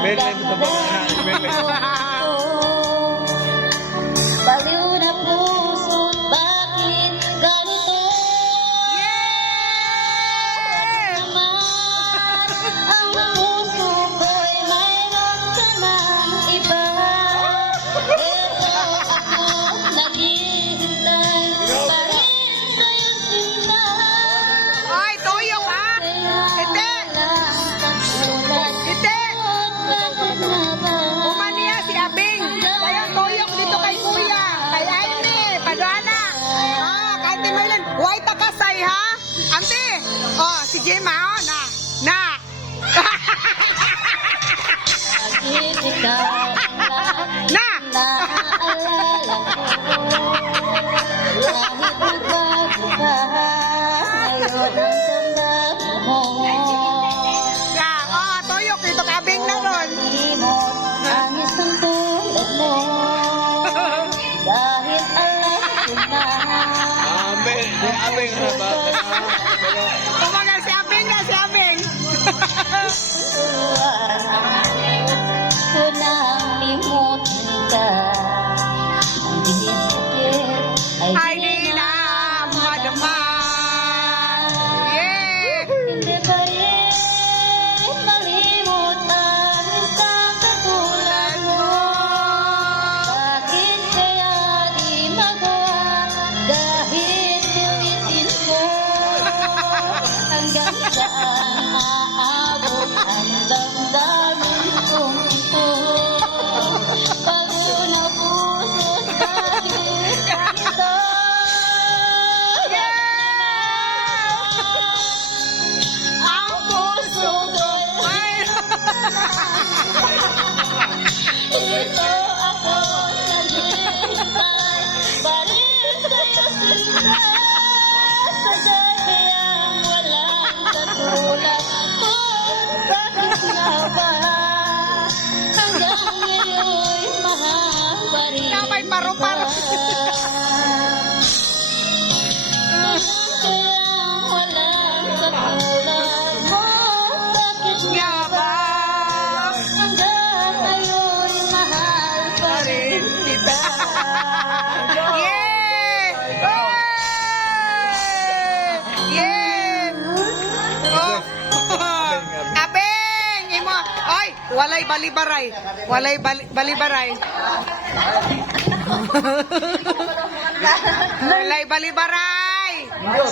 Berlin ito ba? Berlin. Baliw na puso, bakit ganito? Naman, ang puso ko'y mayroon ka ng iba. Ito ako naghihintay, pa rin sa'yo sinta. Ay, toyo ka! Hindi! Hindi! Umaniya si Abing. Kaya toyo dito kay Kuya. Kay Aime. Paduana. Ah, kay Ate Marlene. White takasay ha? Ante. Oh, si Gemma. Oh, na. Na. Na. Naaalala ko, kahit magbago ka, ngayon ang tanda mo. Ya, oh, toyo dito kay Abing na ron. Malimot ang isang tulad mo, dahil alam ko na. Amen. Amen na ba? Kumagal si Abing na, si Abing. Ko nang limutin ka, ang dinisakit Ay, di na madama. Yeah. Hindi pa rin malimot ang isang katulad mo. Bakit kaya di magawa kahit pilitin ko? Hanggang saan aabot ang damdamin kong ito? Baliw na puso't bakit ganito? Ang puso ko'y ito ako naghihintay, balik sa'yo sinta. Sadya'y kayang walang katulad mo. Bakit nga ba hanggang ngayon'y mahal pa rin Na may paru-paro. kayang walang katulad mo. Bakit nga ba hanggang ngayon'y mahal pa rin kita? Yeah! Yeah! Oh! Abeng! Imo! Oy! Walay balibaray! Walay balibaray! Walay balibaray!